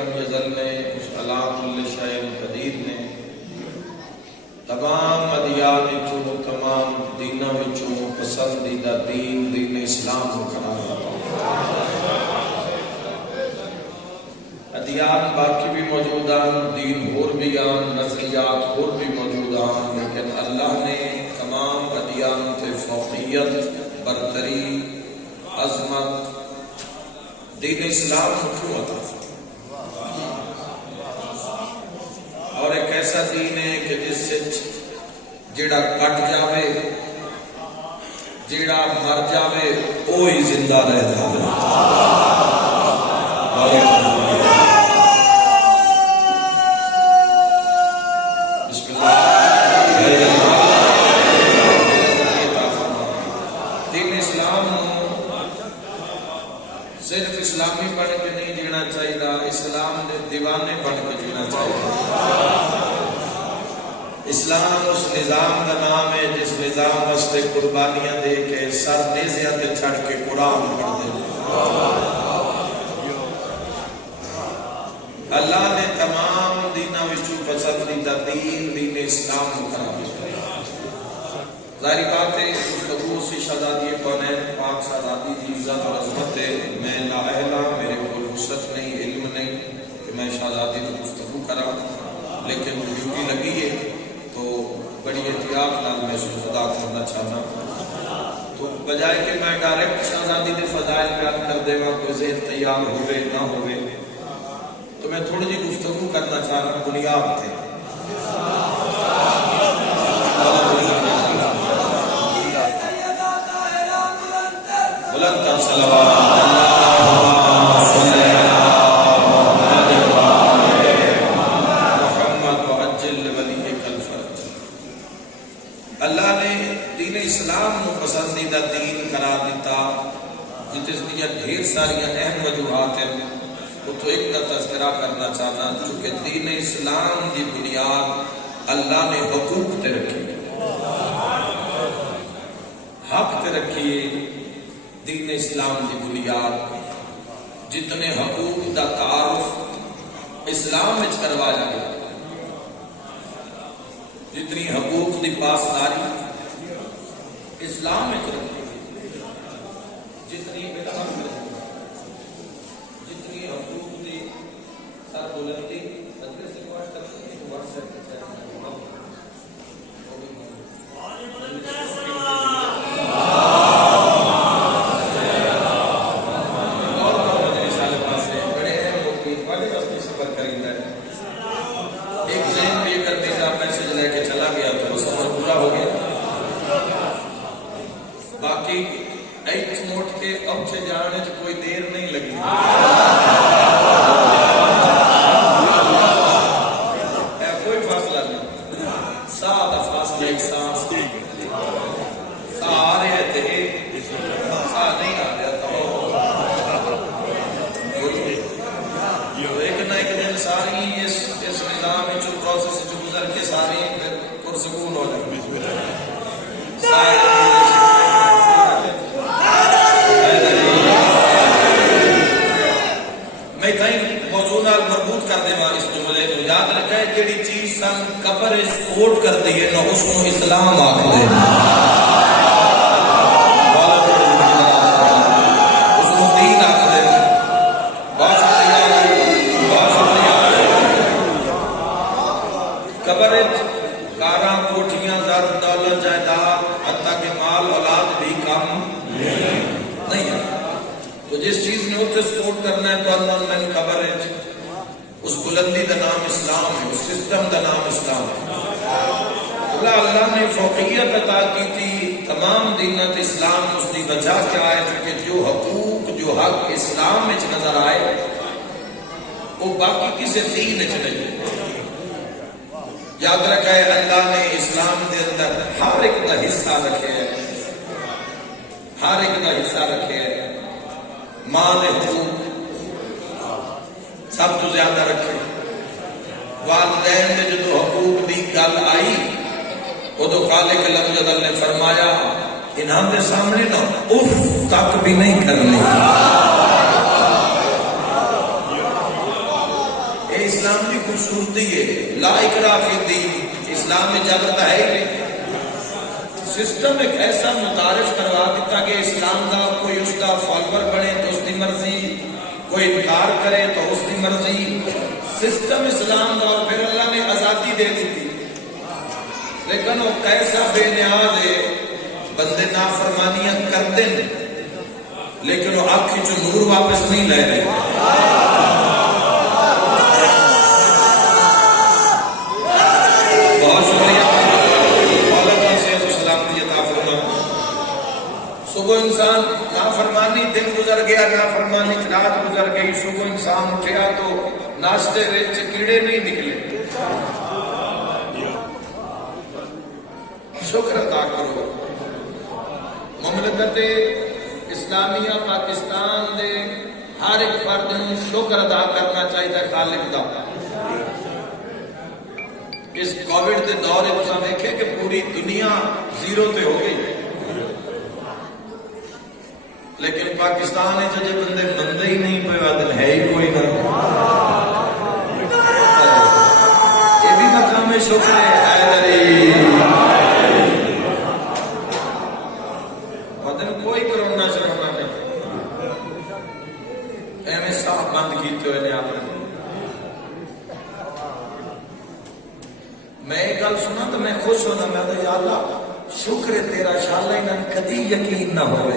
لم یزل نے، اس علا کل شیء قدیر نے تمام ادیان وچوں، تمام دیناں وچوں پسندیدہ دین دین اسلام کو قرار دتا۔ ادیان باقی بھی موجود ہیں، دین اور بھی ہیں، نظریات اور بھی موجود ہیں، لیکن اللہ نے تمام ادیان تے فوقیت، برتری، عظمت دین اسلام کو کیوں عطا فرمائی؟ اور ایک ایسا دین ہے کہ جس سے جیڑا کٹ جاوے، جیڑا مر جاوے وہی زندہ رہ جاوے۔ بسم اللہ۔ دین اسلام صرف اسلامی بن کے نہیں جینا چاہیے، اسلام دے دیوانے بن کے جینا چاہیے۔ اسلام اس نظام کا نام ہے جس نظام واسطے قربانیاں دے کے سر نیزیاں تے چھڑ کے قرآن پڑھ دے۔ اللہ نے تمام دیناں وچوں پسندیدہ دین دین اسلام کو قرار دیا۔ ظاہری بات ہے گفتگو اسی شہزادی کونین پاک شہزادی کی عزت اور عظمت ہے، میں لااہلا، میرے کو وسعت نہیں، علم نہیں کہ میں شہزادی کو گفتگو کرا، لیکن ڈیوٹی لگی ہے تو بڑی احتیاط نال میں ادا کرنا چاہنا۔ تو بجائے کہ میں ڈائریکٹ شہزادی کے فضائل بیان کر دے گا، کوئی ذہن تیار ہوئے نہ ہوئے، تو میں تھوڑی جی گفتگو کرنا چاہ رہا ہوں بنیاد تھے۔ بلند کر صلوات اللہم صلی علی محمد وعجل ولیک الفرج۔ اللہ نے دین اسلام کو پسندیدہ دین قرار دیتا، جس کی ڈھیر ساری اہم وجوہات ہیں، وہ تو ایک کا تذکرہ کرنا چاہنا، چونکہ دین اسلام کی بنیاد اللہ نے حقوق تے رکھی، حق تے رکھی۔ دین اسلام کی بنیاد جتنے حقوق دا تعارف اسلام میں کروایا گیا، جتنی حقوق دی پاسداری اسلام میں رکھی، جتنی جتنی حقوق دی سر بلندی یاد رکھا ہے اللہ نے اسلام دے اندر ہر ایک کا حصہ رکھے ہے، ہر ایک کا حصہ رکھے ہے۔ ماں دے حقوق سب تو زیادہ رکھے، والدین دے جو حقوق دی گل آئی ادو خالق لم یزل نے فرمایا انہاں دے سامنے نہ اف تک بھی نہیں کرنی۔ اسلام کی خوبصورتی ہے، لا اکراہ فی الدین، اسلام میں جبر ہے ہی نہیں۔ سسٹم ایک ایسا متعارف کروا دیتا کہ اسلام دا کوئی اس کا فالوور بنے تو اس کی مرضی، کوئی انکار کرے تو اس کی مرضی، سسٹم اسلام دا، اور پھر اللہ نے آزادی دے دی، لیکن وہ کیسا بے نیاز ہے، بندے نافرمانیاں کرتے ہیں لیکن وہ آنکھ چو نور واپس نہیں لے رہے۔ بہت شکریہ، مولا کی صحت و سلامتی عطا فرمائے۔ صبح انسان نافرمانی دن گزر گیا، نافرمانی رات گزر گئی، صبح انسان اٹھیا تو ناشتے وچ کیڑے نہیں نکلے، شکر ادا کرو۔ مملکت اسلامیہ پاکستان دے ہر ایک فرد نوں شکر ادا کرنا چاہیے خالق دا۔ اس کووڈ کے دور میں تساں دیکھے کہ پوری دنیا زیرو تے ہو گئی، لیکن پاکستان میں جے بندے مندے ہی نہیں پے دل ہے ہی کوئی نہ، یہ بھی مقام شکر ہے۔ حیدری مدن کوئی کرونا شرونا نہیں، ایویں صاف بند کیتے ہوئے نے آپ نے۔ میں ایک گل سنا تو میں خوش ہونا، میں تو یا اللہ شکر ہے تیرا، شاءاللہ انہیں کدی یقین نہ ہوئے۔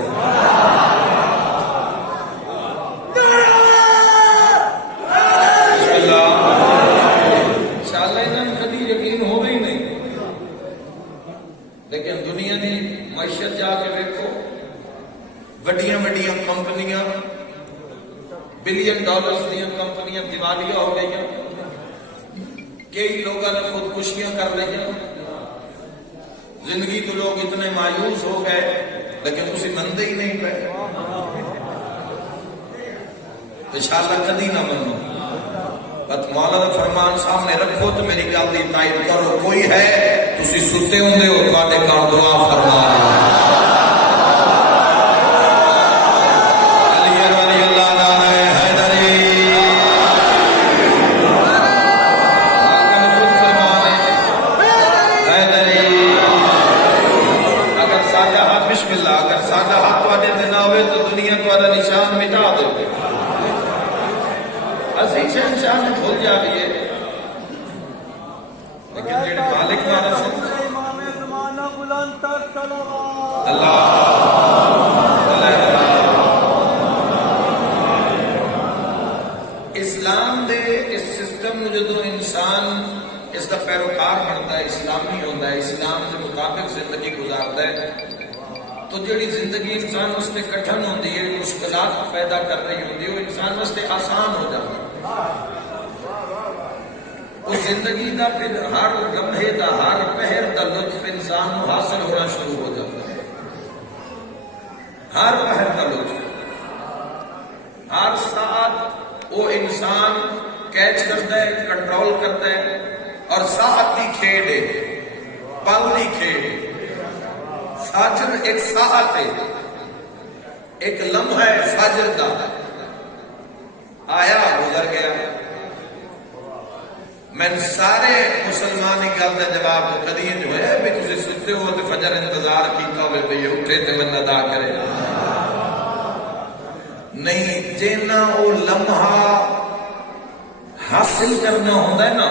شاءاللہ انہیں کدی یقین ہوئے ہی نہیں، لیکن دنیا دی معیشت جا کے دیکھو، وڈیاں وڈیاں کمپنیاں، بلین ڈالرز دیا کمپنیاں دیوالیہ ہو گئی ہیں، کئی لوگوں نے خودکشیاں کر لی ہیں، زندگی تو لوگ اتنے مایوس ہو گئے، لیکن اسی مندے ہی نہیں پہ۔ انشاءاللہ کدی نہ منو، بس مولا دا فرمان سامنے رکھو تو میری گل دی تائید کرو، کوئی ہے تسی ستے ہوندے ہو تواڈے کار دعا فرما نشان مٹا دے، اسی شہنشاہ بھول جائیے، لیکن جڑے مالک والا سن اللہ اسلام دے اس سسٹم میں جدو انسان اس کا پیروکار بنتا ہے، اسلامی ہوتا ہے، اسلام کے مطابق زندگی گزارتا ہے، تو جڑی زندگی انسان واسطے کٹھن ہوندی ہے، مشکلات پیدا کر رہی ہوندی ہے، وہ انسان واسطے آسان ہو جاتا ہے۔ اس زندگی دا پھر ہر لمحے دا، ہر پہر دا لطف انسان کو حاصل ہونا شروع ہو جاتا ہے، ہر پہر دا لطف، ہر ساتھ وہ انسان کیچ کرتا ہے، کنٹرول کرتا ہے، اور ساتھ کی کھیڑ ہے، پل کی کھیڑ ہے، فجر ایک ساعت ہے، ایک لمحہ ہے فجر دا، آیا گزر گیا۔ میں سارے مسلمان کی گل کا جواب تو کدی نہیں ہوا بھی تسی ستے ہو تو فجر انتظار کیتا ہوئے بھی اٹھے تو من ادا کرے، نہیں، جینا وہ لمحہ حاصل کرنا ہوتا ہے نا،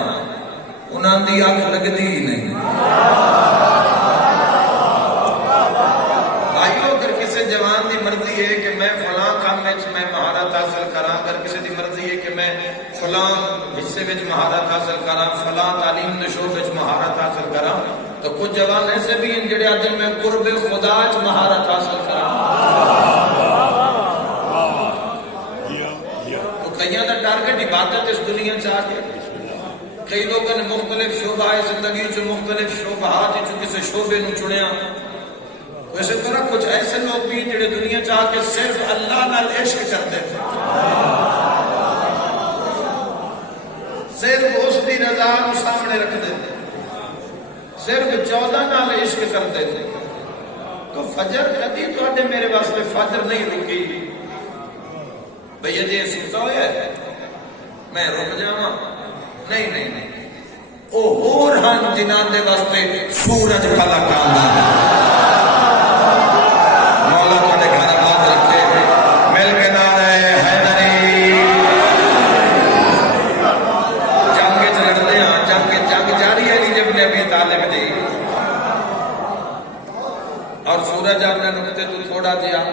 انہوں دی آنکھ لگتی ہی نہیں۔ جوان دی مرضی ہے کہ میں فلاں کام میں مہارت حاصل کراں، اگر کسی دی مرضی ہے کہ میں فلاں حصے میں مہارت حاصل کراں، فلاں تعلیم دے شعبے میں مہارت حاصل کراں، تو کچھ جوان ایسے بھی ہیں جڑے آدھے میں قرب خدا چ مہارت حاصل کراں، تو کئیاں دا ٹارگٹ عبادت اس دنیا چاہ کے، کئی لوگوں نے مختلف شعبہ زندگی چ مختلف شعبات چ کسی شعبے نو چنیا، ویسے طرح کچھ ایسے لوگ بھی جڑے دنیا چاہ کے صرف اللہ نال عشق کرتے تھے، صرف اس کی رضا کو سامنے رکھتے تھے، صرف 14 نال عشق کرتے تھے، تو فجر کدی تو میرے واسطے فجر نہیں رکی بھئی جی ستا ہوا ہے میں رک جاواں، نہیں نہیں نہیں، وہ ہور ہن جنہاں دے واسطے سورج پلک آندا ہے۔ مولا تھوڑے گھر آباد رکھے، مل کے نعرہ حیدری۔ جنگ چ لڑتے ہیں، جنگ جاری ہے علی ابن ابی طالب دی، اور سورج اپنے نقطے تو تھوڑا جہا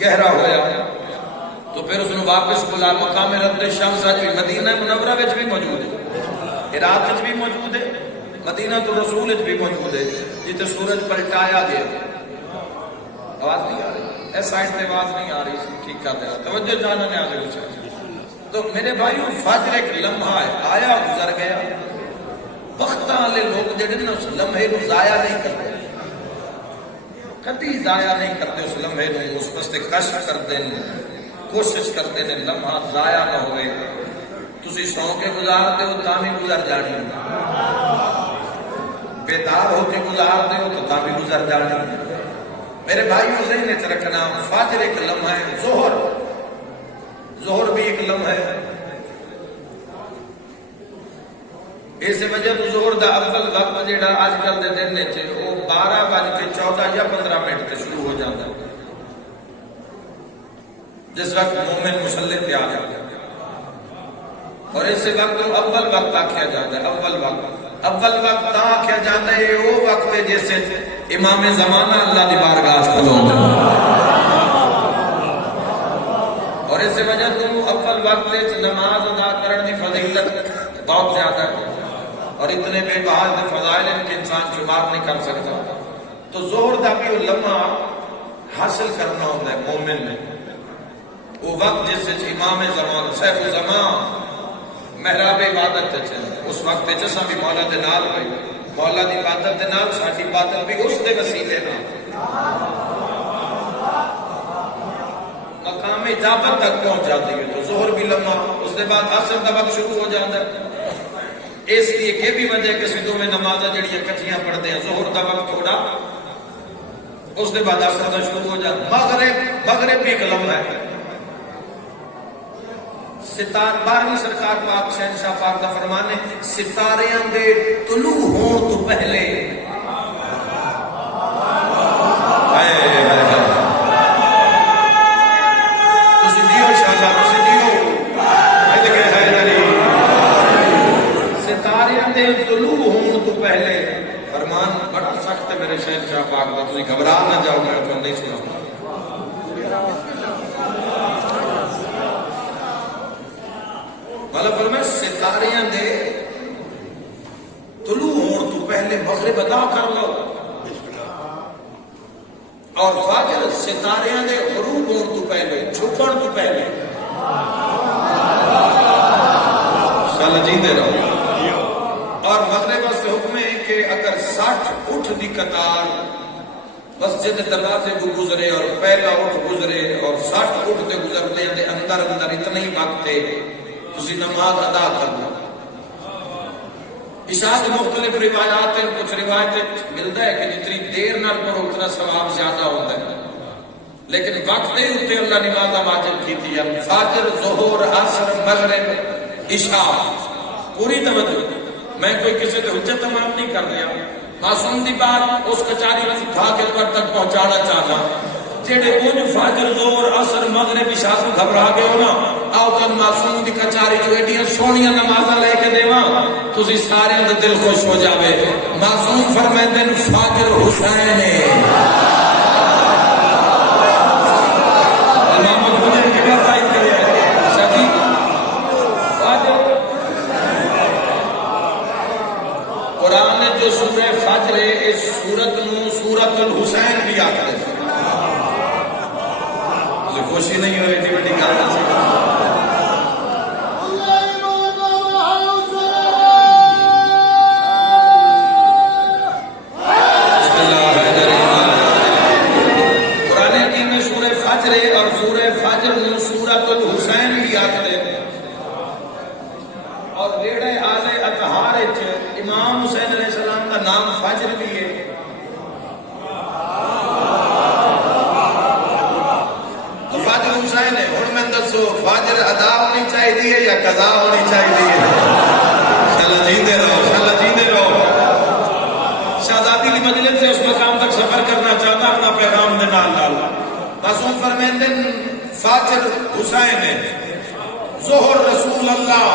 گہرا ہویا تو پھر اس نے واپس بلا مقام رد شمس بھی مدینہ منورہ وچ بھی موجود ہے، عراق وچ بھی موجود ہے، مدینہ تو رسول وچ بھی موجود ہے، جتے سورج پلٹایا گیا۔ آواز نہیں آ رہی، اس سائڈ پہ آواز نہیں آ رہی، ٹھیک کر دیا، توجہ جانا نے آگے چاہیے۔ تو میرے بھائیو فجر ایک لمحہ ہے، آیا گزر گیا۔ وقتاں والے لوگ جڑے نا اس لمحے کو ضائع نہیں کرتے، کبھی ضائع نہیں کرتے اس لمحے کو، اس واسطے کشف کرتے ہیں، کوشش کرتے ہیں لمحہ ضائع نہ ہوئے۔ تسی سو کے گزارتے ہو تاں بھی گزر جانی، بیدار ہو کے گزارتے ہو تو تاں بھی گزر جانی۔ میرے بھائیو ذہن وچ رکھنا، فجر ایک لمحہ ہے، ظہر بھی ایک لمحہ ہے۔ اس وجہ تو ظہر دا اول وقت جڑا آج کل دے دن وچ وہ 12:14 یا 15 تے شروع ہو جاتا ہے، جس وقت مومن مصلی پہ آ جاتا ہے، اور اس وقت تو اول وقت آکھیا جاتا ہے۔ اول وقت آکھیا جاتا ہے وہ وقت ہے جس امام زمانہ اللہ دی بارگاہ کھلوندے اور اس وجہ تو اول وقت نماز ادا کرنے کی فضیلت بہت زیادہ ہے، اور اتنے بے بہا فضائل ان کے انسان شمار نہیں کر سکتا۔ تو ظہر دا بھی وہ لمحہ حاصل کرنا ہوتا ہے مومن نے، وہ وقت جس سے امام زمان صاحب زمان محراب عبادت چلے، اس وقت جسا بھی مولا دے نال ہوئی، مولا دی عبادت دے نال ساری عبادت بھی اس دے وسیلے نال مقام اجابت تک پہنچ جاتی ہے۔ تو ظہر بھی لمحہ، اس کے بعد عصر دا وقت شروع ہو جاتا ہے۔ اس لیے کہ بھی وجہ کہ سدھوں میں نمازیں جڑیاں کٹھیاں پڑھتے ہیں، ظہر دا وقت تھوڑا، اس کے بعد عصر دا شروع ہو جاتا ہے۔ مغرب بھی ایک لمحہ ہے۔ بارہویں سرکار پاک شہنشاہ پاک دا فرمانے، ستاریاں دے طلوع ہون تو پہلے تسی دیو انشاءاللہ، تسی دیو مل کے حیدری، ستاریاں دے طلوع ہون تو پہلے فرمان بڑا سخت ہے میرے شہنشاہ پاک دا، تسی گھبرا نہ جاؤ، میں تو نہیں سنا۔ مطلب فرمائے ستاریاں دے طلوع ہون تو پہلے مغرب ادا کر لو، اور فجر ستاریاں دے غروب ہون تو پہلے، چھپن تو پہلے شاء جی دے رہو۔ اور مغرب واسطے حکم ہے کہ اگر 60 اٹھ دی قطار مسجد دروازے کو گزرے اور پہلا اٹھ گزرے اور 60 اٹھ دے گزرتے ہیں اندر اتنا ہی وقت ہے تسی نماز ادا کرنا۔ عشاء کی مختلف روایات ہیں، کچھ روایت ملتا ہے کہ جتنی دیر نہ پڑھو اتنا ثواب زیادہ ہوتا ہے، لیکن وقت ہی اتنے اللہ نماز واجب کی تھی، فجر، ظہر، عصر، مغرب، عشاء، پوری توجہ۔ میں کوئی کسی کو حجت تمام نہیں کر رہا، معصوم دی بات اس کچاری اٹھا کے تک پہنچانا چاہتا۔ جڑے اون فجر، ظہر، عصر، مغرب، عشاء کو گھبرا گئے ہو نا، آؤ تن معصوم دی کچاری جو ایڈیاں سونیاں نمازاں لے کے دیواں، تسی سارے دا دل خوش ہو جاوے۔ معصوم فرماندے نے فجر حسین ہے، امام حسین کی بات آئی کرے سچی فجر۔ قرآن نے جو سورہ فجر ہے اس سورت نو سورت الحسین بھی آتا ہے۔ خوشی نہیں ہوئی تھی بڑی گل سے۔ قرآن حکیم میں سورہ فجر اور سورہ فجر میں سورۃ الحسین بھی آتے ہیں، اور ویڑے آل اطہار امام حسین علیہ السلام کا نام فجر بھی ہے۔ فجر ادا ہونی چاہیے یا قضا ہونی چاہیے؟ بس ان فرمیندے فاجر حسین ظہر رسول اللہ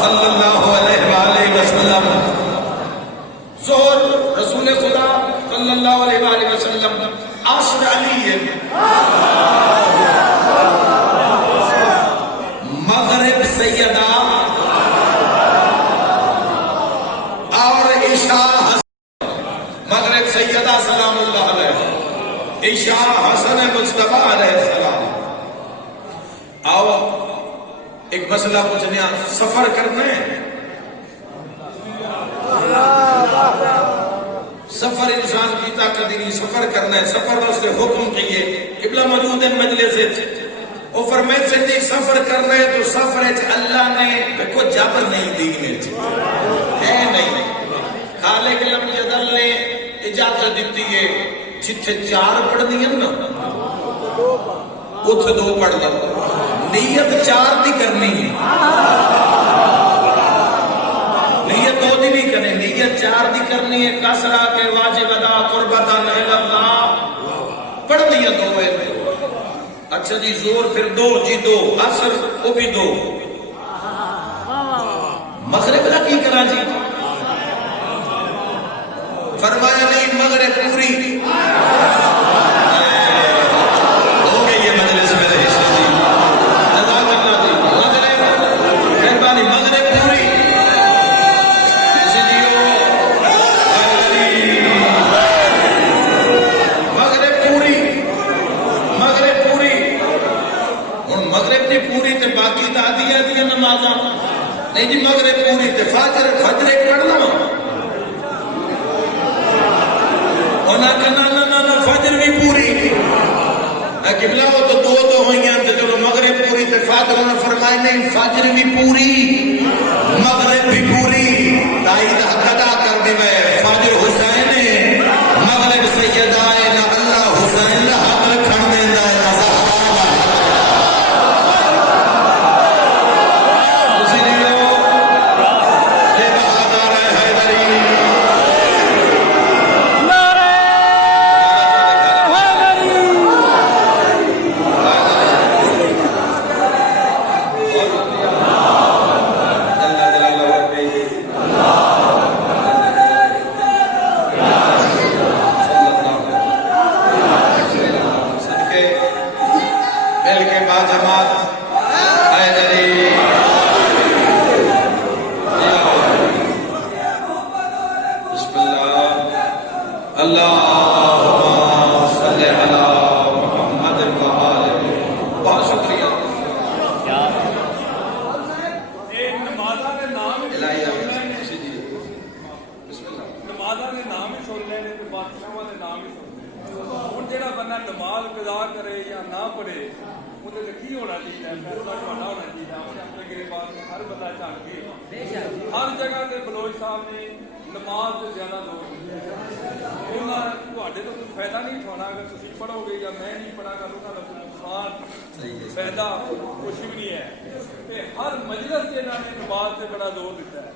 صلی اللہ علیہ وآلہ وسلم ظہر رسول خدا صلی اللہ علیہ وآلہ وسلم عصر علی مغرب سیدہ اور عشاء مغرب سیدہ سلام اللہ علیہ عشاء حسن مصطفیٰ علیہ السلام. آؤ ایک مسئلہ پوچھنے سفر کرنے سفر انسان کی طاقت نہیں سفر کرنا ہے سفر واسطے حکم چاہیے قبلہ موجود ہے مجلس او فرمائے سے سفر کرنا ہے تو سفر اللہ نے کو جبر نہیں دی ہے نہیں خالق لم یدل نے اجازت دیتی ہے جتھے 4 پڑھنی ہے نا اتھے 2 پڑھ لو نیت 4 دی کرنی ہے نیت 2 دی نہیں کرنی نیت 4 دی کرنی ہے کسرہ کے واجب ادا قربتاً اللہ پڑھ لیا 2 ہے اچھا جی زور پھر 2 جی 2 عصر وہ بھی 2 مغرب کا کی کرا جی فرمایا نہیں مغرب پوری ہو گئی ہے مجلس میں رہی جی جزاک اللہ جی مغرب مہربانی مغرب پوری مغرب پوری مغرب پوری اور مغرب جی پوری تے باقی تا دیا نمازاں نہیں جی مغرب پوری تے فجر ایک پڑھ لو فجر بھی پوری قبلہ ہو تو 2 ہوئی ہیں تو چلو مغرب پوری تے فجر نے فرمایا نہیں فجر بھی پوری مغرب بھی پوری تائید حق ادا کر دی میں فجر حسین مغرب سیدہ نہ اللہ حسین نہ حق رکھن دیندا ہے نہ صحابہ اسی لیے یہ بہادر ہے حیدری ہر جگہ کے بلوچ صاحب نے نماز سے زیادہ زور دیا تو کوئی فائدہ نہیں اٹھانا اگر تھی پڑھو گے یا میں نہیں پڑھا گا تو نقصان فائدہ کچھ بھی نہیں ہے ہر مجلس سے انہوں نے نماز سے بڑا زور دیتا ہے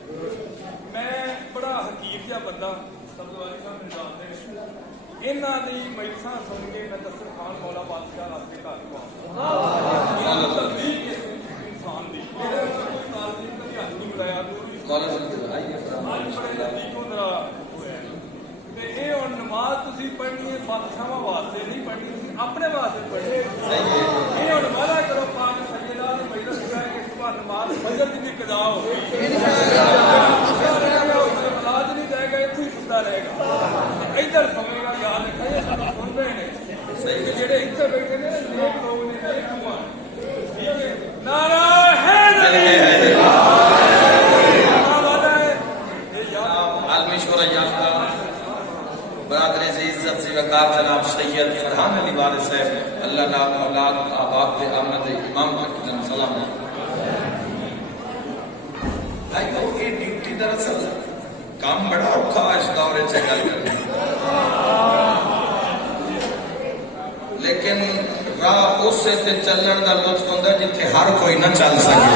میں بڑا حقیق جہا بندہ سبزواری صاحب نے جانتے ہیں انہوں نے مجلساں سن کے میں دستر خان مولا بادشاہ آپ کے گھر کو تصدیق انسان دی کوئی تعلیم کا ہاتھ نہیں بلایا نماز تھی پڑھنی ہے بادشاہ واسطے نہیں پڑھنی اپنے واسطے پڑھنی یہ مانا کرو پاک سیدہ نے مجلس کہا کہ صبح نماز فجر کی قضا ہو گئی علاج نہیں جائے گا اتنے ہی سنتا رہے گا ادھر سمے گا یاد رکھا یہ سب سن رہے ہیں جڑے اتنے بیٹھے نے نیک لوگ نے نیک ہوا ٹھیک ہے نعرہ حیدری برادر سے عزت سے وقار جناب سید فرحان علی وارث صاحب اللہ نام اولاد آباد کے آمد امام تک جن سلام بھائی تو یہ ڈیوٹی دراصل کام بڑا اوکھا اس دورے سے گل کرنے لیکن راہ اس سے تے چلن دا لطف ہوندا جتھے ہر کوئی نہ چل سکے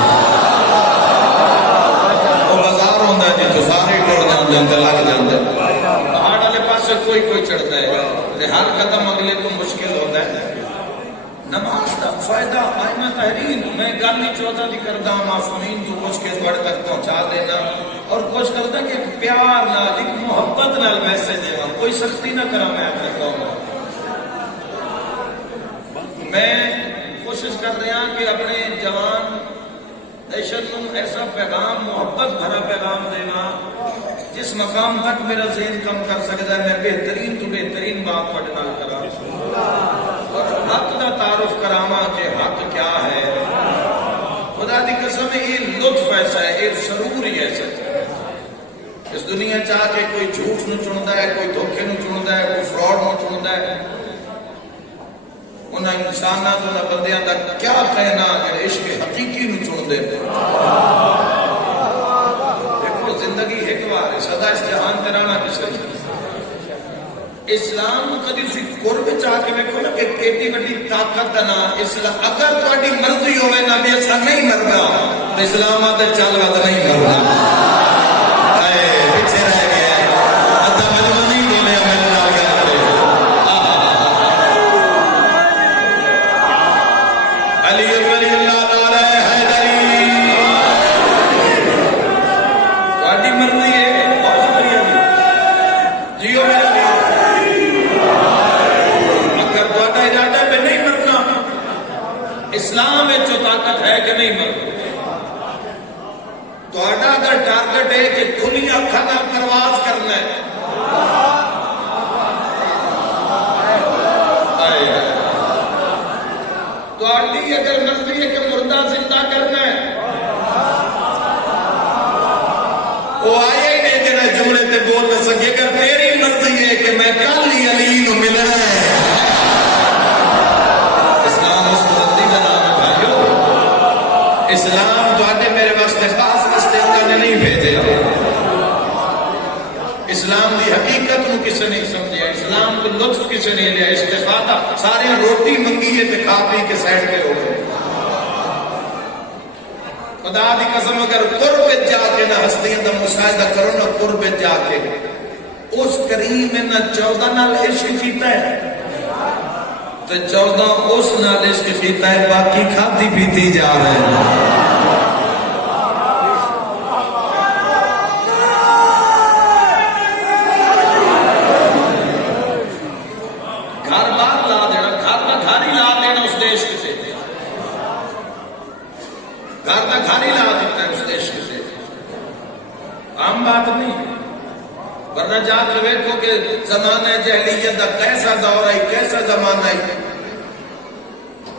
وہ بازار ہوندا جتھے سارے ٹر جاندے تے لگ جاندے پہاڑ والے پاس سے کوئی چڑھتا ہے، ہر قدم اگلے تو مشکل ہوتا ہے۔ نماز کا فائدہ آئمہ تحریر میں گل ہی چوتھا دی کردا معصومین تو پوچھ کے تھوڑے تک پہنچا دینا، اور کچھ کردا کہ پیار نال ایک محبت نال میسج دینا، کوئی سختی نہ کرا۔ میں کرتا ہوں، میں کوشش کر رہا کہ اپنے جوان دہشت کو ایسا پیغام، محبت بھرا پیغام دینا جس مقام تک میرا ذہن کم کر سکتا ہے۔ میں بہترین تو بہترین بات پڑھ نال کرا اور حق دا تعارف کراما کہ حق کیا ہے۔ خدا دی قسم یہ لطف ایسا ہے، یہ سرور ہی ایسا ہے۔ اس دنیا چاہ کے کوئی جھوٹ نو چنتا ہے، کوئی دھوکے نو چنتا ہے، کوئی فراڈ نو چنتا ہے۔ انہاں انساناں تو نہ بندیاں دا کیا کہنا کہ عشق حقیقی نو چن دے۔ دیکھو زندگی ایک بار ہے، سدا اس جہان تے رہنا کسے اسلام کدی سی قرب چاہ کے دیکھو نا کہ کیٹی وڈی طاقت دا نا اسلام۔ اگر تہاڈی مرضی ہوے نا بھی اساں نہیں مرنا تے اسلام آتے چل ود نہیں مرنا۔ پیچھے رہ گیا ادھا مجمع نہیں بولے میرے نال گل علی ولی اللہ نعرہ حیدری۔ تہاڈی مرضی ہے، بہت شکریہ جی، جیو میرا اسلام میں جو طاقت ہے کہ نہیں مرنا۔ تو اگر ٹارگٹ ہے کہ کھلی اکھاں نال پرواز کرنا ہے، تو اگر مرضی ہے کہ مردہ زندہ کرنا ہے، وہ آیا ہی نہیں جڑا جملے تے بول نہ سکے۔ اگر تیری مرضی ہے کہ میں کل ہی علی نو ملنا ہے، اسلام تواڈے میرے واسطے خاص رستے نے نہیں بھیجا۔ اسلام دی حقیقت نو کسے نہیں سمجھیا، اسلام تو لطف کسے نہیں لیا، استفادہ سارے روٹی منگی ہے تے کھا پی کے سائڈ تے ہو گئے۔ خدا دی قسم اگر قرب جا کے نہ ہستیاں دا مشاہدہ کرو نا، قرب جا کے اس کریم نے 14 نال عشق کیتا ہے تو 14 اس نال عشق کیتا ہے، باقی کھاتی پیتی جا رہے ہیں۔ گھر بار لا دینا، گھر کا گھر ہی لا دینا اس دے عشق سے، گھر کا گھر ہی لا دیتا ہے اس دے عشق سے۔ عام بات نہیں، ورنہ جا کے دیکھو کہ زمانہ جاہلیت دا کیسا دور ہے، کیسا زمانہ ہے۔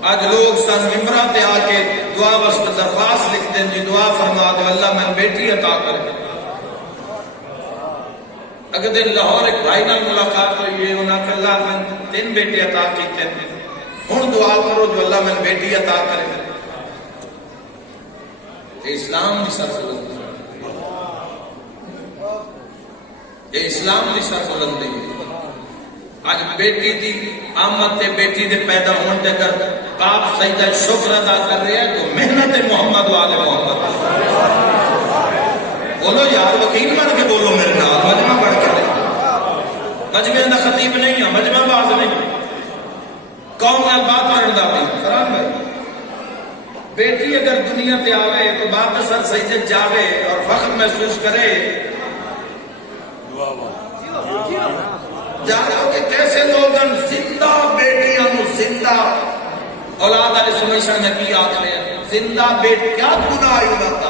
آج لوگ سن ممبراں تے آ کے دعا واسطے درخواست لکھتے ہیں، جی دعا فرما دو اللہ میں بیٹی عطا کر۔ اگر دن لاہور ایک بھائی نال ملاقات ہوئی ہے، انہاں کہ اللہ میں 3 بیٹے عطا کیتے ہیں، ہن دعا کرو جو اللہ میں بیٹی عطا کرے۔ اسلام دی سربلندی، یہ اسلام دی سربلندی۔ آج بیٹی دی آمد تے بیٹی دے پیدا ہونے تے اگر باپ سجدہ شکر ادا کر رہے ہیں تو محنت محمد والے محمد۔ بولو یار، وکیل بن کے بولو میرے نال، مجمع بن کے نہیں، مجمع دا خطیب نہیں ہے، مجمع باز نہیں، قوم نال بات کرن دا بھی فرام بھائی۔ بیٹی اگر دنیا تے آوے تو باپ سر سجدے جاوے اور فخر محسوس کرے۔ جانو کہ کیسے لوگن زندہ بیٹیاں نو زندہ اولاد علیہ سمیشن میں کی آکھ رہے ہیں، زندہ بیٹ کیا گناہ آئی لاتا۔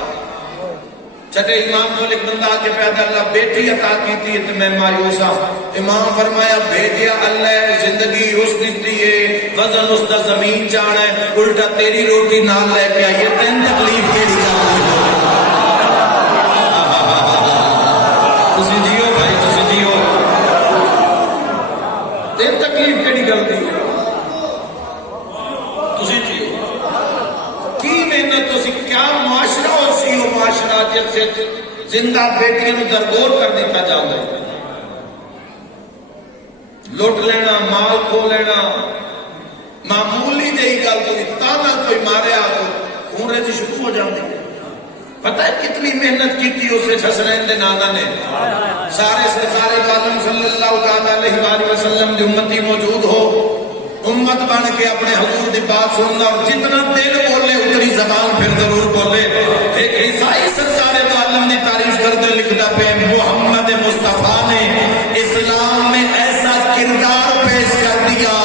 چھتے امام کو لکھ بندہ کے پیدا اللہ بیٹی عطا کی تھی تو میں مایوسا۔ امام فرمایا بھیجیا اللہ زندگی اس دیتی ہے، وزن اس دا زمین چاڑا ہے، الٹا تیری روٹی نال لے کے آئیے، تین تکلیف کے لئے تسی جیو بھائی، تسی جیو، تین تکلیف کے لئے غلطی ہے، تسی جیو کی محنت تسی کیا معاشرہ اور سی ہو معاشرہ جس سے زندہ بیٹیاں نو درگور کر دیتا جاؤں گا، لوٹ لینا، مال کھو لینا، معمولی جہی گل تو تانا کوئی ماریا تو خونرے سے شروع ہو جاندی ہے۔ پتہ ہے کتنی محنت کی تھی اسے حسنین دے نانا نے. سارے سرکار عالم صلی اللہ علیہ وآلہ وسلم دی امتی موجود ہو، امت بن کے اپنے حضور دی بات سننا، اور جتنا دل بولے اتنی زبان پھر ضرور بولے. ایک عیسائی سرکار عالم دی تعریف کرتے لکھتا پہ محمد مصطفیٰ نے اسلام میں ایسا کردار پیش کر دیا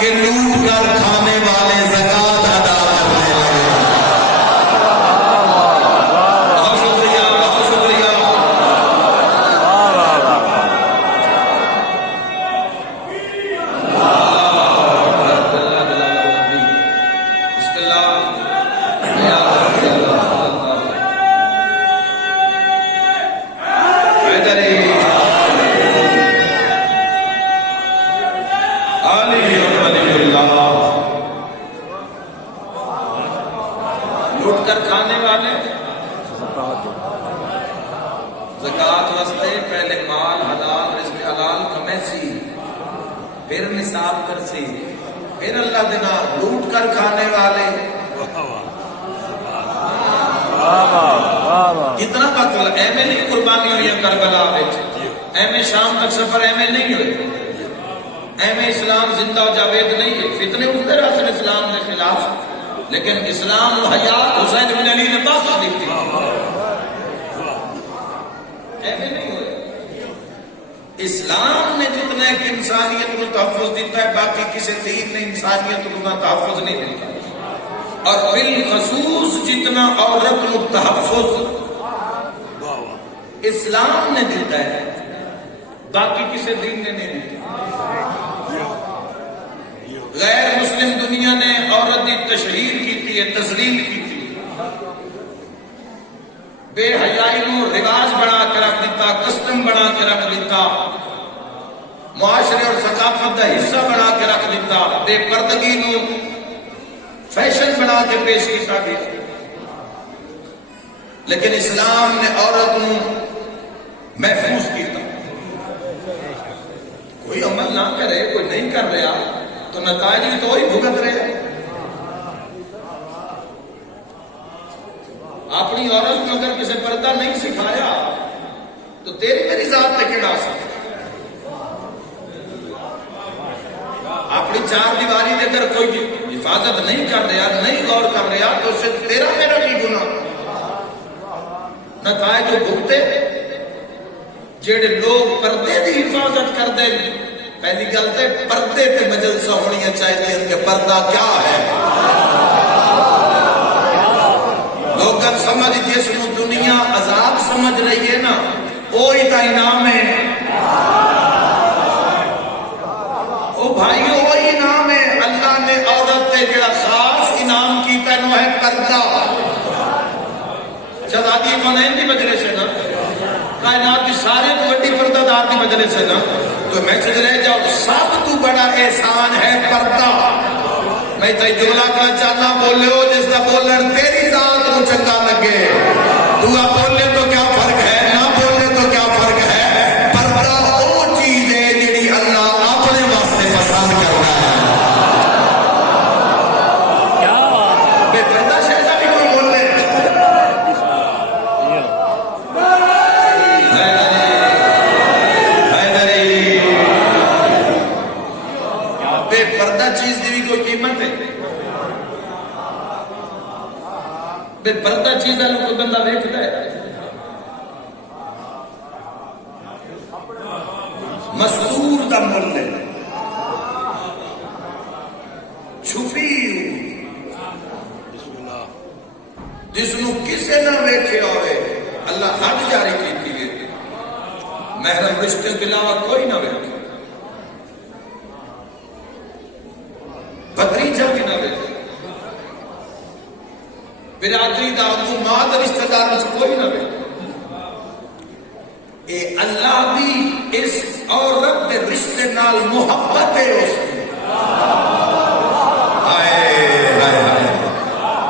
کہ لوٹ کر کھانے والے زکات ادا کرنے لگے. بہت شکریہ، بہت شکریہ. بسم اللہ. لوٹ کر کھانے والے زکات واسطے پہلے مال حلال رزق حلال کمے سی، پھر نصاب کر سی، پھر اللہ دینا لوٹ کر کھانے والے کتنا پتہ. ایویں نہیں قربانی ہوئی کربلا وچ، ایویں شام تک سفر ایویں نہیں ہوئے، ایویں اسلام زندہ و جاوید نہیں ہے. فتنے اٹھتے رہے اسلام کے خلاف، لیکن اسلام و حیات حسین بن علی نے بخش دی تھی. ایویں نہیں ہوئے. اسلام نے جتنا ایک انسانیت کو تحفظ دیتا ہے، باقی کسی دین نے انسانیت کو تحفظ نہیں دیتا. اور بالخصوص جتنا عورت کو تحفظ اسلام نے دیتا ہے، باقی کسی دین نے نہیں دیتا. غیر مسلم دنیا نے عورت کی تشہیر کی ہے، تذلیل کی تھی، بے حیائی کو رواج بنا کے رکھ دیتا، کسٹم بنا کے رکھ دیتا، معاشرے اور ثقافت کا حصہ بنا کے رکھ دیتا، بے پردگی کو فیشن بنا کے پیش کیا گیا. لیکن اسلام نے عورت کو محفوظ کیا. کوئی عمل نہ کرے، کوئی نہیں کر رہا تو نتائج بھی تو وہی بھگت رہے. اپنی عورت کو اگر کسی پردہ نہیں سکھایا تو تیری میری ذات پہ کیڑا سکتا. اپنی چار دیواری دے کر کوئی حفاظت نہیں کر رہا، نہیں غور کر رہا تو اس سے تیرا میرا کی گناہ. نتائج جو بھگتے جڑے لوگ پردے دی حفاظت کر دیں. پہلی گل تے پردے تے مجلسہ ہونی چاہیے کہ پردہ کیا ہے. لوگاں سمجھ جس کو دنیا عذاب سمجھ رہی ہے نا، وہی کا انعام ہے. او بھائیو وہی انعام ہے. اللہ نے عورت تے جڑا خاص انعام کیتا ہے وہ ہے پردہ. شہزادی کونین دی مجلس ہے نا، کائنات کی سارے تو بڑی پردہ دار دی مجلس ہے نا، تو میسج رہ جاؤ سب تو بڑا احسان ہے پردہ. میں تے جملہ کرنا چاہنا بولے ہو جس کا بولن تیری ذات کو چنگا لگے. دعا بولے تو کیا فرق ہے، نہ بولے تو کیا فرق ہے. پردہ وہ چیز ہے جڑی اللہ اپنے واسطے پسند کرتا ہے. بے پردہ شہزا بھی کوئی بول لے. بے پردہ چیز دی بھی کوئی قیمت ہے. بے پردہ چیز ہے کوئی بندہ ویکھتا ہے. مستور دا مل ہے، چھپی جس نو کسے نہ ویکھے ہوئے اللہ حد جاری کی ہے. محرم رشتے کے علاوہ کوئی نہ ویکھے، بھتریجا بھی نہ ویکھے، برادری دا ماد رشتہ دار کوئی نہ ویکھے. اے اللہ بھی اس عورت دے رشتے نال محبت ہے. اس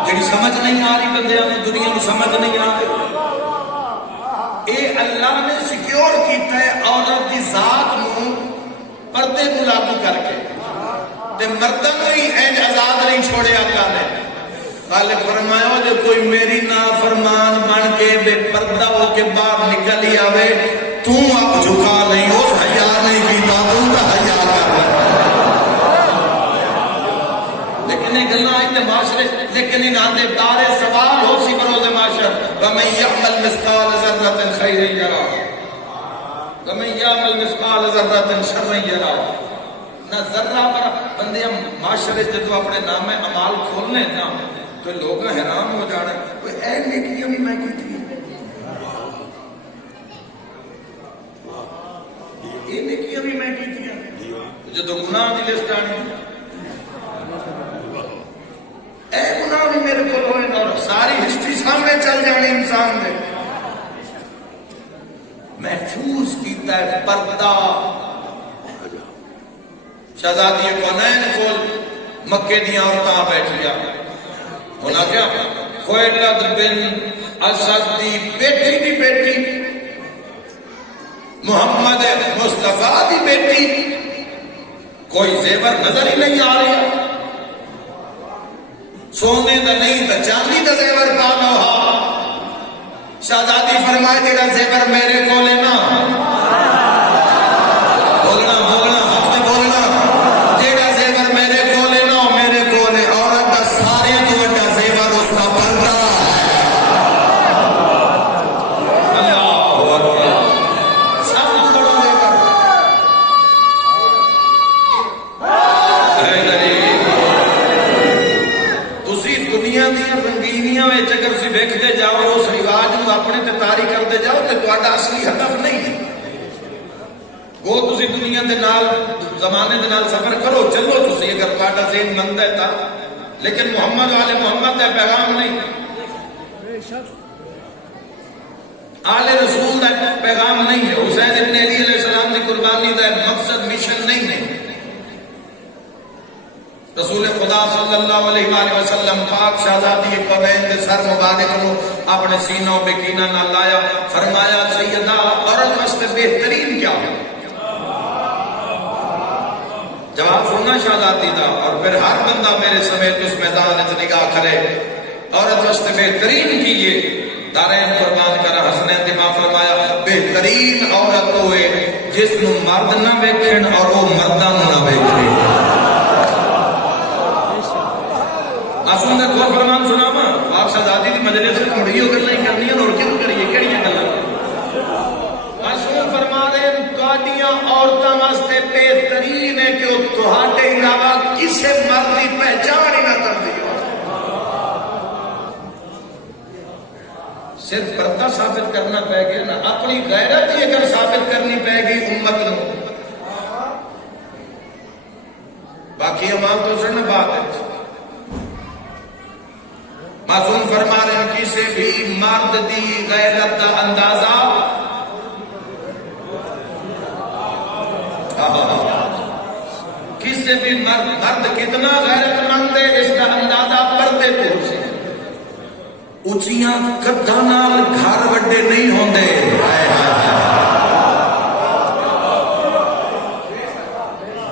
جڑی سمجھ نہیں آ رہی بندے نے دنیا کو سمجھ نہیں آ رہی. اے اللہ نے سیکیور کیتا ہے عورت دی ذات نو پردے کو لاگو کر کے، تے مردوں کو ہی اینج آزاد نہیں چھوڑے. اللہ نے خالق فرمایا جو کوئی میری نافرمان بن کے کے باہر نکل ہی آوے تو اب جھکا نہیں، اس حیا نہیں کیتا تو حیا کر رہا، لیکن یہ گلنا آئی تے معاشرے، لیکن انہاں دے دار سوال ہو سی بروز معاشر وَمَن يَعْمَلْ مِثْقَالَ ذَرَّةٍ خَيْرًا يَرَهُ وَمَن يَعْمَلْ مِثْقَالَ ذَرَّةٍ شَرًّا يَرَهُ۔ نہ ذرہ پر بندے ہم معاشرے جدو اپنے نام اعمال کھولنے نا تو لوگ حیران ہو جانا کوئی اے نیکیاں بھی میں کی تھی، یہ نیکیاں بھی میں کی تھی، جدو گناہ دی لسٹ آنی اے گناہ بھی میرے کو ہوئے اور ساری ہسٹری سامنے چل جانی انسان دے محفوظ کیتا ہے پردہ۔ شہزادی کونین کول مکے دیا عورتاں بیٹھیا، ہونا کیا خویلد بن اسد دی بیٹی دی بیٹی، محمد مصطفیٰ دی بیٹی، کوئی زیور نظر ہی نہیں آ رہی، سونے دا نہیں دا چاندی دا زیور پانا ہا۔ شہزادی فرمائے تیرا زیور میرے کو لینا، بولنا بولنا حق میں بولنا، تیرا زیور میرے کو لینا، میرے کو لے عورت دا سارے تو بڑا زیور اس کا پردہ ہے۔ اللہ اکبر، سب تو بڑا زیور اے غریب تسی دنیا دیا رنگینیاں وچ اگر سی ویکھدے جاؤ اس رواج نو اپنے تے طاری کرتے جاؤ تے تہاڈا اصلی ہدف نہیں ہے۔ وہ تسی دنیا دے نال زمانے دے نال سفر کرو چلو تسی اگر تہاڈا ذہن مند ہے تا، لیکن محمد والے محمد دا پیغام نہیں، آل رسول دا پیغام نہیں ہے، حسین ابن علی علیہ السلام دی قربانی دا مقصد مشن نہیں ہے۔ رسول خدا صلی اللہ علیہ وآلہ وسلم پاک شہزادی کونین دے سر مبارک نو اپنے سینوں پہ کینہ نہ لایا، فرمایا سیدہ عورت واسطے بہترین کیا ہے؟ جواب سننا شہزادی دا، اور پھر ہر بندہ میرے سمیت اس میدان وچ نگاہ کرے، عورت واسطے بہترین کیے دارین قربان کرا۔ حسنین دی ماں فرمایا بہترین عورت ہوئے جس نو مرد نہ ویکھن اور وہ مرداں نو نہ ویکھے۔ آسون نے دو فرمان سنا ماں آپ شہزادی دی مجلس سے تھوڑی ہو کر نہیں کرنی ہے اور کیوں کریے کیڑی گل؟ آسون فرما رہے تہاڈیاں عورتاں واسطے بہترین ہے کہ وہ تہاڈے علاوہ کسے مرد دی پہچان ہی نہ کرتی ہو۔ صرف پردہ ثابت کرنا پے گا نا، اپنی غیرت ہی اگر ثابت کرنی پے گی امت نو، باقی امام تو سن بات ہے۔ معصوم فرما رہے ہیں کسی بھی مرد دی غیرت دا اندازہ کسی بھی مرد کتنا غیرت مند ہے اس کا اندازہ پردے پہ ہو سے اچھیاں قداں نال گھر وڈے نہیں ہوندے،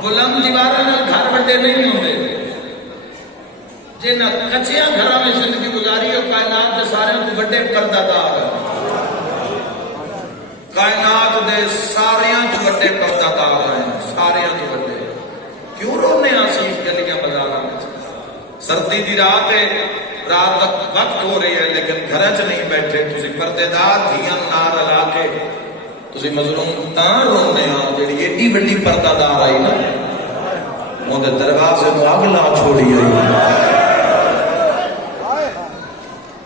بلند دیواراں نال گھر وڈے نہیں ہوندے، جنہ کچیاں گھراں میں زندگی گزاری ہو کائنات دے سارے تو بڑے پردہ دار، کائنات دے سارے تو بڑے پردہ دار ہیں، سارے تو بڑے۔ کیوں رونے آسیف گلیاں بازاراں وچ؟ سردی دی رات ہے، رات تک وقت ہو رہی ہے لیکن گھر چ نہیں بیٹھے، تسی پردے دار دھیاں نال رلا کے تسی مظلوم تاں رونے ہاں جڑی ایڈی وڈی پردہ دار آئی نا اون دے دروازے نو اگ لا چھوڑی آئی۔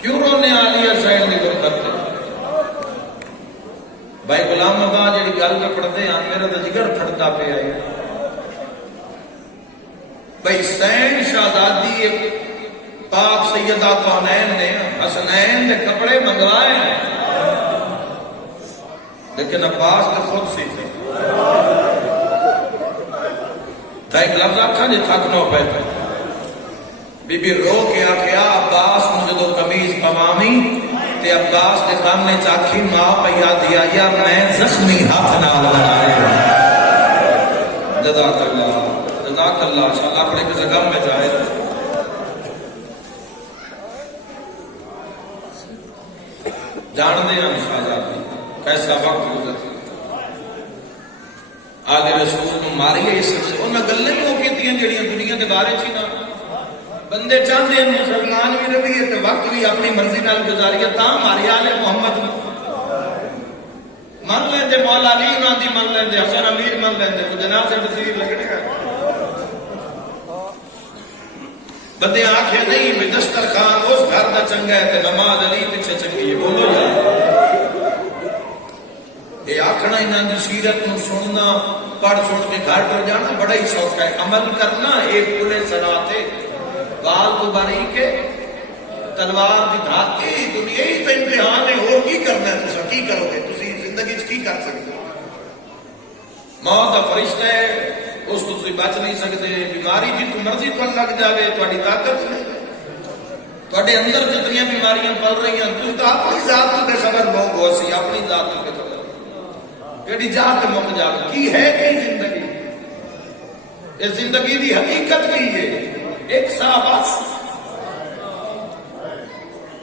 کیوں رونے آلی حسین دی غربت؟ بھائی غلام ابا جڑی گل پہ پڑھتے ہیں میرا تو جگر پھٹتا پہ آئی۔ بھائی حسین شہزادی پاک سیدہ کونین نے حسنین دے کپڑے منگوائے لیکن عباس نے خود سی تھے۔ ایک لفظ آکھا جی تھک نو پہ بی بی رو کے آکھیا عباس مجھے دو قمیض پوامی تے عباس نے سامنے چاکھی ماں پیا دیا یا میں زخمی ہاتھ نال بنائے۔ جزاک اللہ جزاک اللہ، انشاءاللہ اپنے کسی غم میں جائے۔ جانتے ہیں شہزادی کیسا وقت گزر آگے رسول نو ماریے اس سے انہاں گلاں ہی وہ کیتیاں جڑیاں دنیا دے بارے چ نہ بندے چاہتے ہیں مسلمان بھی رہیے تے وقت بھی اپنی مرضی نال گزاریے تاں ماری آل محمد من لیندے مولا علی انہاں دی من لیندے حسن امیر من لیندے تو جنازے تصویر لگنے گا بندے آنکھیں نہیں بھی دسترخوان اس گھر دا چنگا ہے تے نماز علی پیچھے چنگی ہے بولو یار یہ آکھنا انہاں دی سیرت نو سننا پڑھ سن کے گھر پر جانا بڑا ہی شوق ہے عمل کرنا ایک کلے صلاتے بال تو باریک ہے تلوار دی دھاتی دنیا ہی تے امتحان ہے اور کی کرنا ہے تسا کی کرو گے تسی زندگی وچ کی کر سکتے موت دا فرشتہ ہے اس کو تسی بچ نہیں سکتے بیماری جتنی مرضی پر لگ جاوے تہاڈی طاقت نہیں تہاڈے اندر جتنی بیماریاں پل رہی ہیں تسی تو اپنی ذات تو بے خبر لوگ ہو سی اپنی ذات تو بے خبر کیڑی جات مک جاوے کی ہے کی زندگی اس زندگی دی حقیقت کی ہے ایک سا بس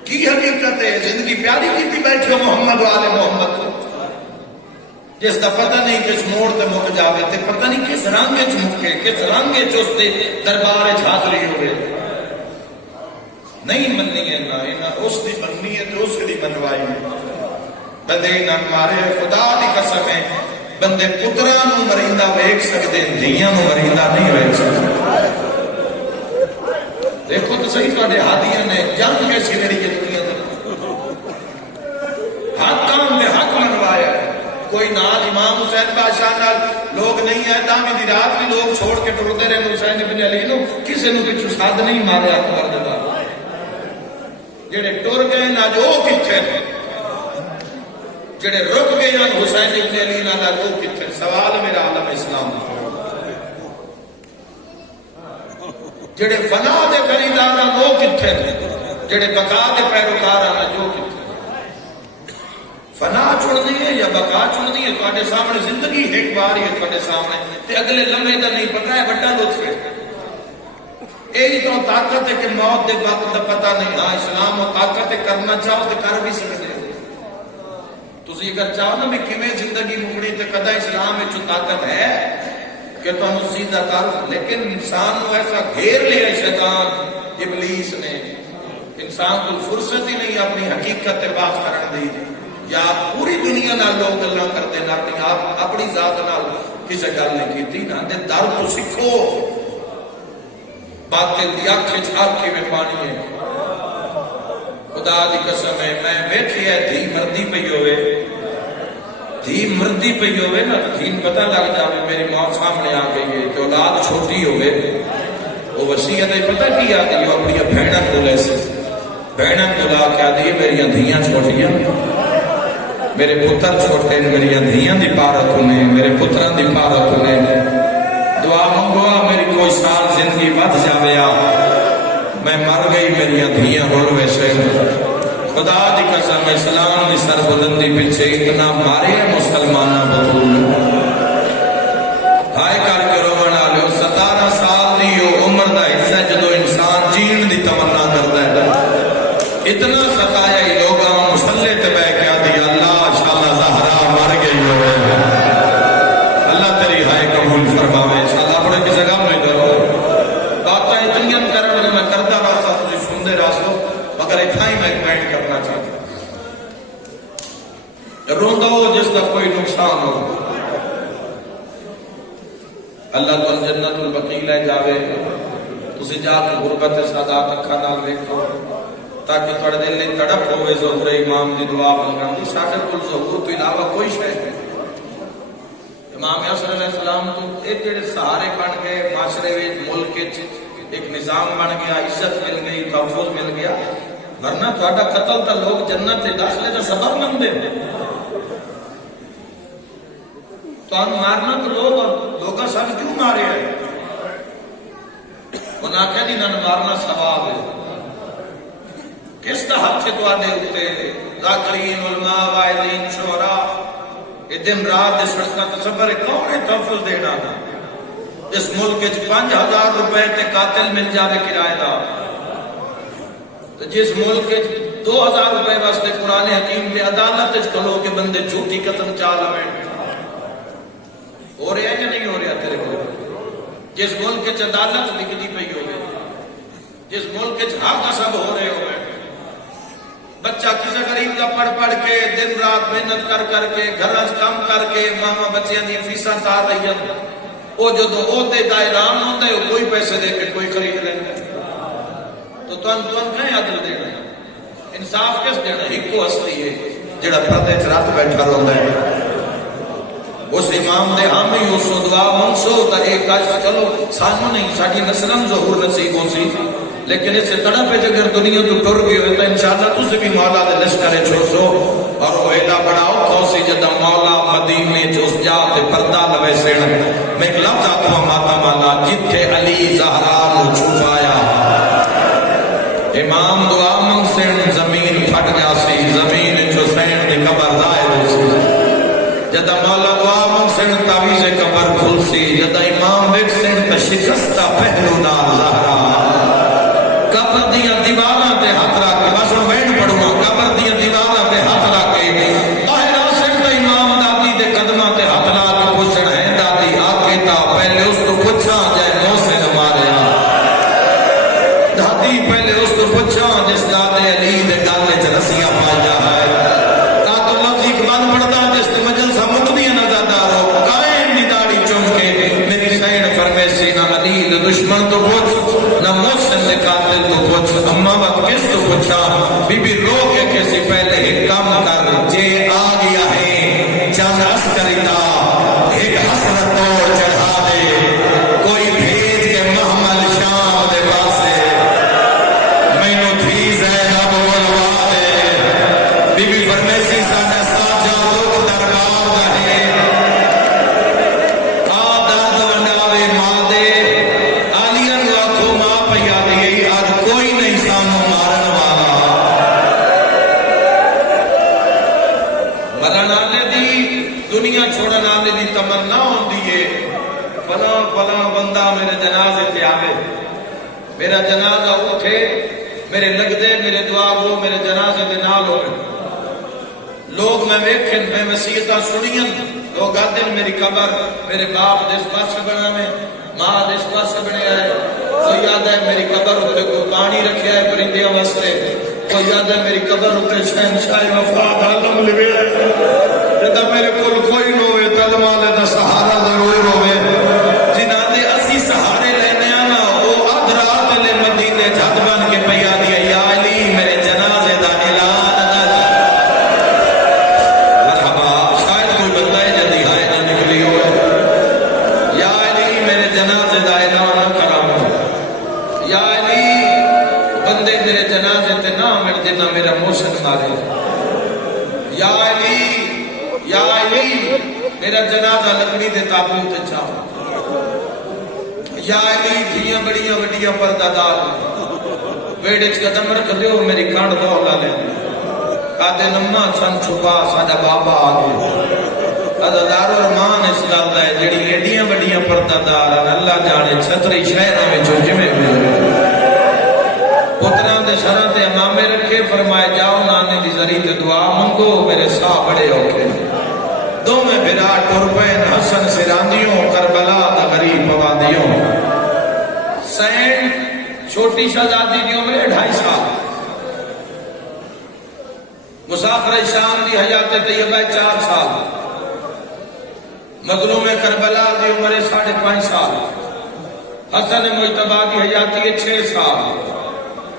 کی حقیقت ہے زندگی پیاری کی بیٹھے محمد والے محمد کو جس کا پتہ نہیں کس موڑ تے مک جاوے تے پتہ نہیں کس رنگ وچ مکے کس رنگ وچ اس دے دربار وچ حاضری ہوئے نہیں مننی ہے نہ اس دی مننی ہے تے اس دی منوائی ہے بندے نہ مارے خدا دی قسم ہے بندے پتراں نو مریندا ویکھ سکدے دھیاں نو مریندا نہیں ویکھ سکدے دیکھو تو صحیح تواڈے ہادیاں نے جنگ کیسی لڑی ہے دنیا دے حق کام نے حق منوایا کوئی ناز امام حسین بادشاہ نال لوگ نہیں ہے دامی دی رات بھی لوگ چھوڑ کے ٹرتے رہے حسین ابن علی نو کسی نو پچھو ساتھ نہیں مارے اکبر دے بعد جڑے ٹر گئے نہ جو کتھے جڑے رک گئے ہیں حسین ابن علی نال جو کتھے سوال میرا عالم اسلام جڑے فنا دے خریدار ہیں وہ کتھے جڑے بقا دے پیروکار ہیں جو کتھے فنا چھوڑنی ہے یا بقا چھوڑنی ہے تواڈے سامنے زندگی ایک بار ہی ہے تواڈے سامنے تے اگلے لمحے دا نہیں پتہ ہے بڑا لطف ہے یہی تو طاقت ہے کہ موت دے وقت دا پتہ نہیں ہاں اسلام و طاقت ہے کرنا چاہو تے کر بھی سکتے تسی اگر چاہو نا بھی کیویں زندگی مکڑی تے کدا اسلام وچ طاقت ہے کہ تم سیدھا کر لیکن انسان کو ایسا گھیر لیا شیطان ابلیس نے انسان کو فرصت ہی نہیں اپنی حقیقت تے بات کرن دی یا پوری دنیا نال لوگ گلاں کرتے ہیں اپنی ذات نال کسی گل نہیں کیتی نا تے در تو سیکھو باطل دی اکھ وچ اکھ میں پانی ہے خدا دی قسم ہے میں بیٹھی ہے دھی مردی پئی ہوئے دھی مردی پئی ہوئے نا دھی پتہ لگ جاوے میری ماں سامنے آ گئی ہے تو اولاد چھوٹی ہوئے وہ وصیت ہے پتہ کی آتی ہے اپنی بہناں کو لے سے بہناں کو لا کے آتی ہے میری دھیاں چھوٹیاں میرے پتر چھوٹے میری دھیاں دی پارت نے میرے پتراں دی پارت نے دعا منگو میری کوئی سال زندگی ود جاوے میں مر گئی میری دھیاں رول ویسے خدا دی قسم اسلام دی سربلندی پیچھے اتنا مارے مسلمانہ بطول ہائے کر کے رونا لو 17 سال دی عمر دا حصہ جدو انسان جین دی تمنا کرتا ہے اتنا ستایا ہی لوگاں مسلح تے بہ کے دی اللہ شاءاللہ زہرا مر گئی ہوئے اللہ تیری ہائے قبول فرماوے انشاءاللہ اپنے کی جگہ میں کرو باتاں اتنی کرن میں کردا واسطہ تسی سندے راسو مگر اتنا ہی میں کمنٹ کرنا چاہتا روندا ہو جس کا کوئی نقصان ہو اللہ تو جنت البقیع لے جاوے تسی جا کے غربت سادات اکھاں نال ویکھو تاکہ تھوڑے دل میں تڑپ ہوئے ظہور امام دی دعا منگا دی ساکر کل ظہور تو علاوہ کوئی شے ہے امام یاسر علیہ السلام تو ایک جڑے سہارے بن گئے معاشرے وچ ملک وچ ایک نظام بن گیا عزت مل گئی تحفظ مل گیا ورنہ تھوڑا قتل تا لوگ جنت سے داخلے کا سبب مندے تو ہم مارنا تو لوگا سب کیوں مارے ہیں انہاں کہہ دی نہ مارنا ثواب ہے کس دا حق سے تو آدھے ہوتے ذاکرین علماء وائدین شعراء یہ دن رات دے سڑکا تصور ہے کون ہے تحفظ دینا اس ملک 5,000 روپے تے قاتل مل جاوے کرائے دا جس ملک 2000 روپے واسطے قرآن حکیم پہ عدالت کھلو کے بندے جھوٹی قسم چال میں ہو رہا ہے یا نہیں ہو رہا تیرے کو؟ جس ملک کے عدالت لکھتی پئی ہو گئی، جس ملک کے حق سب ہو رہے ہو گئے، بچہ کسی غریب کا پڑھ پڑھ کے دن رات محنت کر کر کے گھر کام کر کے ماما بچیاں دی فیساں تار رہی ہیں، وہ جدو عہدے کا اعلان ہوتا ہے کوئی پیسے دے کے کوئی خرید لینا، تو تن کہیں عدل دینا، انصاف کس دینا؟ ایک کو ہستی ہے جڑا پردے چ رات بیٹھا رہتا ہے، اس امام دے حامی اس دعا منسو تا ایک کاش چلو سانو نہیں ساڈی نسلوں ظہور نصیب ہو سی، لیکن اس سے تڑپ ہے اگر دنیا تو ٹر گئے ہوئے تو انشاءاللہ تسی بھی مولا دے لشکر چھو سو اور وہ ایلا بڑاؤ کھوسی جدا مولا مدینے چوس جا تے پردہ لوے سین میں ایک لفظ آتا ہوں ماتا مالا جتھے علی زہرا نو چھپایا امام دعا منگ سین زمین پھٹ گیا سی زمین چو سین دی قبر ظاہر ہو سی جدا مولا دعا منگ سین تعویز قبر کھل سی جدا امام ویک سین تا شکستہ پہلو نال زہرا قبر دیاں دیواراں تے ہاتھ رکھ کے بس وین پڑھوں قبر دیاں دیواراں تے ہاتھ رکھ کے باہر آسن تے امام دادی دے قدماں تے ہاتھ لا کے پوچھن ہے دادی آکے تا پہلے اس کو پوچھا جائے نو سے ماریا دادی پہلے اس کو پوچھا جس دادے علی دے گالے چ رسیاں پایا ہے تا تو لفظ اقبال پڑھتا جس تے مجلسہ مقدیاں نظر دارو قائم دی داڑھی چوم کے میری سین فرمیسی نہ علی دے دشمن تو پوچھ نہ محسن دے قاتل تو پوچھ اماں وقت کس تو پوچھا بی بی رو کے کسی پہلے ایک کام کر جے آ گیا ہے چند عسکری دا ایک حسرت توڑ چڑھا دے کوئی بھیج کے محمل شام دے پاسے میں نو تھی زینب بلوا دے بی بی فرمیسی ساڈا ساتھ جا لوگ دربار دا ہے آدھا ونڈاوے ماں دے آلیاں لاکھوں ماں پیا دی آج کوئی نہیں سانو مارن والا مرن آنے دی دنیا چھوڑن آنے دی تمنا ہوندی ہے فلاں فلاں بندہ میرے جنازے پہ آوے میرا جنازہ اٹھے میرے لگ دے میرے دعا گو میرے جنازے دے نال ہوئے لوگ میں ویکھن میں وصیتاں سنین لوگ آدھن میری قبر میرے باپ دس پاس بنا میں ماں دس پاس بنے آئے کوئی یاد ہے میری قبر ہوتے کوئی پانی رکھے آئے پرندیاں واسطے کوئی یاد ہے میری قبر ہوتے شہنشاہ وفاد عالم لوے آئے جدا میرے کل کوئی نوے تلمہ لینا سہارا ضرور ہوئے جنہ دے اسی سہارے لینے آنا وہ ادرات لے مدینے جھت بن کے پیا دیا یا علی میرے جنازے دا اعلان مرحبا شاید کوئی بندہ ہے جدی ہائے نہ نکلی ہوئے یا علی میرے جنازے دا اعلان نہ کراؤں یا علی بندے میرے جنازے تے نہ مر جنہ میرا موشن مارے یا علی میرا جنازہ لکڑی دے تابوت چاہو یا علی دھیاں بڑیاں وڈیاں پردہ دار ویڑے چ قدم رکھ دیو میری کانڈ دولا لے آدھے نمہ سن چھپا ساڈا بابا آگے عزادار رحمان اس گل ہے جڑی ایڈیاں وڈیاں پردہ دار اللہ جانے چھتری شہراں وچ جویں پتراں دے سراں تے امامے رکھے فرمائے جاؤ نانے دی ذریعے تے دعا منگو میرے ساہ بڑے اوکھے دو میں بھرا ٹرپین حسن سراندیوں کربلا دا غریب موادیوں سین چھوٹی شہزادی کی عمر 2.5 سال مسافر شام دی حیات طیبہ 4 سال مظلوم کربلا دی عمر 5.5 سال حسن مجتبی دی حیاتی 6 سال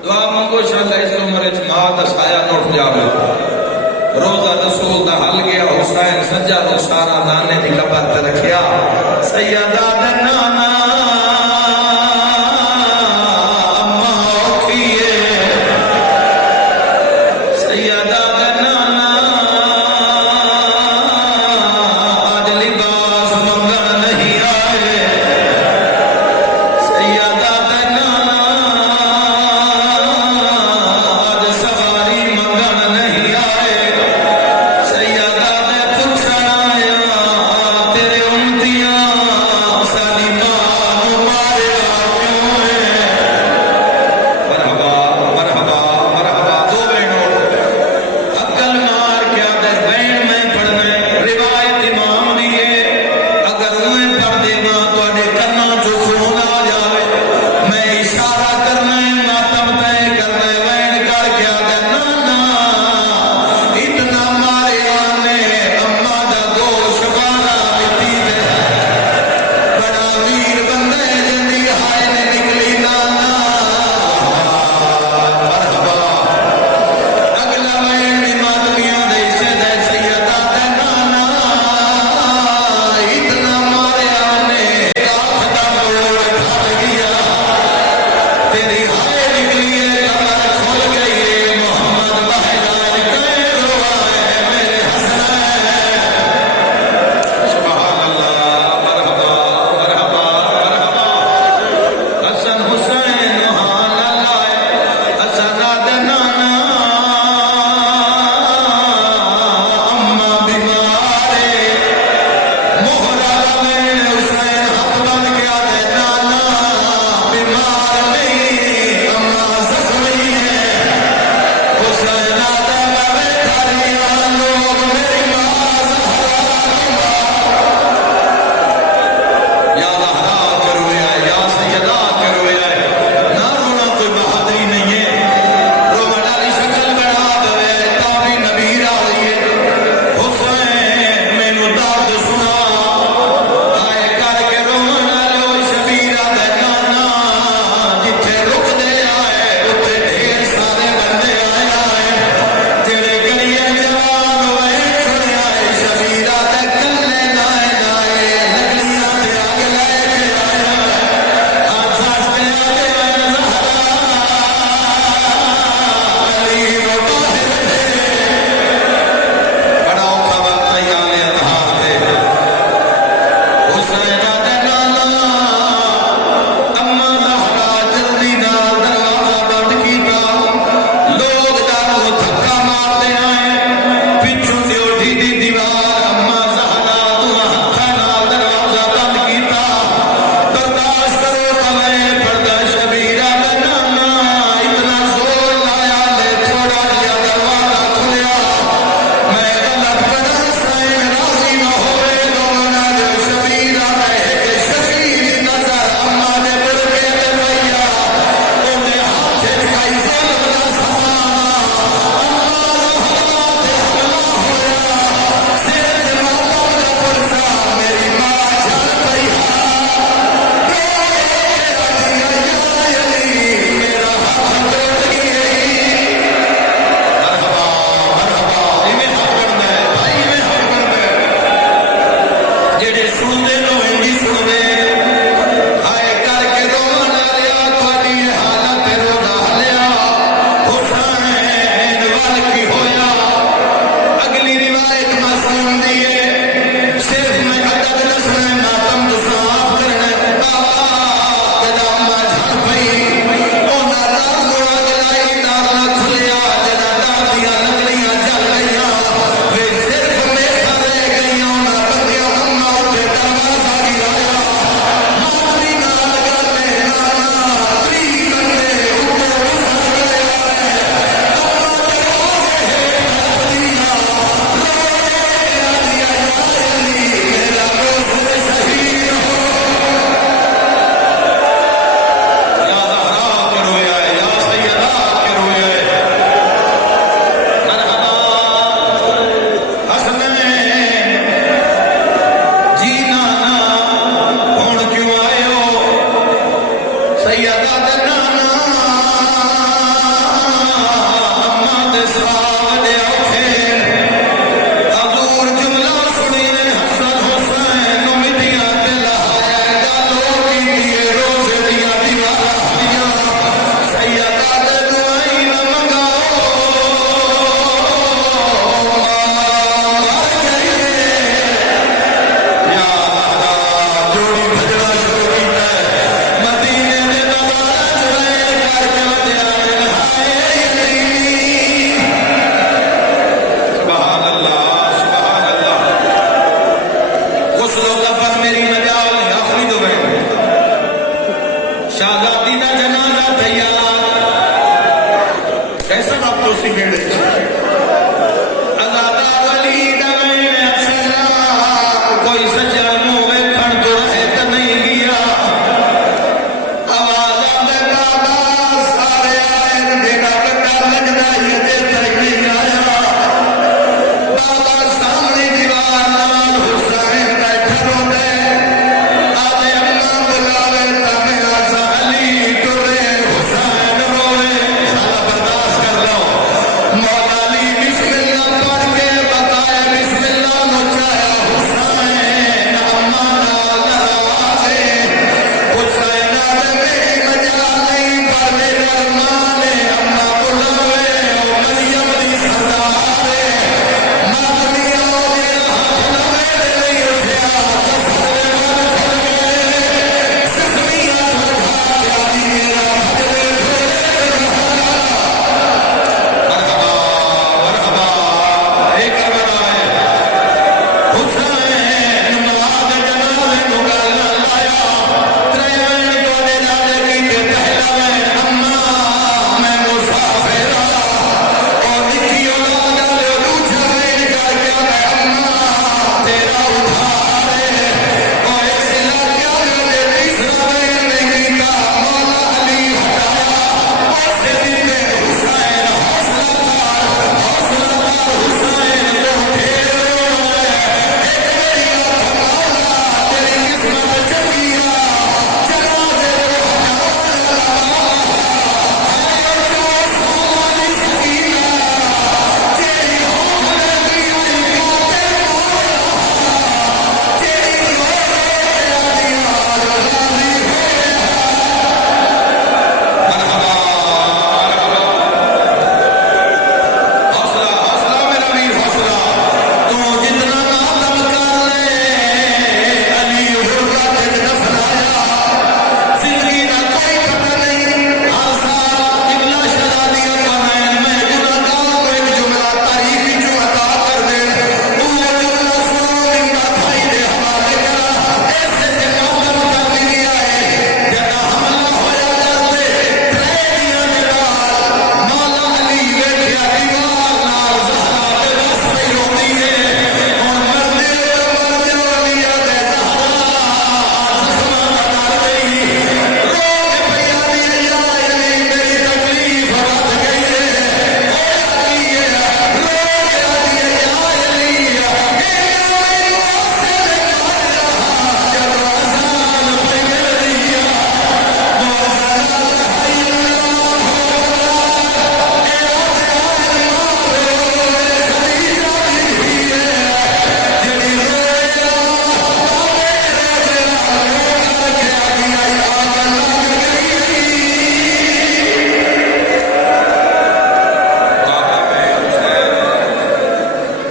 دعا منگو شاءاللہ اس عمر ماں دا سایہ نوٹ جاوے روزہ رسول دا حل گیا حسین سجا رو سارا دانے دی قبر تے رکھیا سیدہ